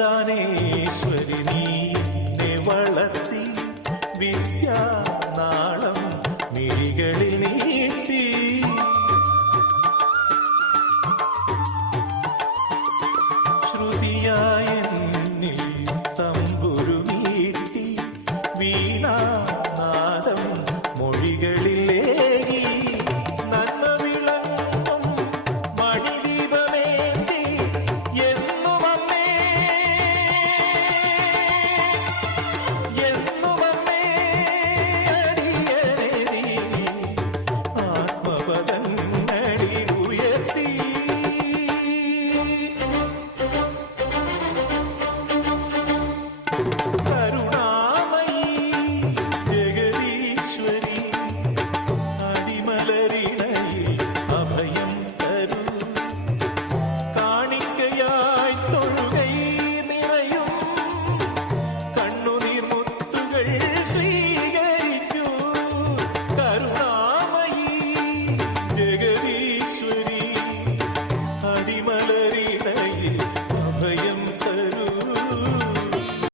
അന്നദാനേശ്വരി നീ വളർത്തി വിദ്യാനാളം മിഴികളിൽ നീട്ടി. ശ്രുതിയായ തമ്പുരു നീട്ടി വീണാ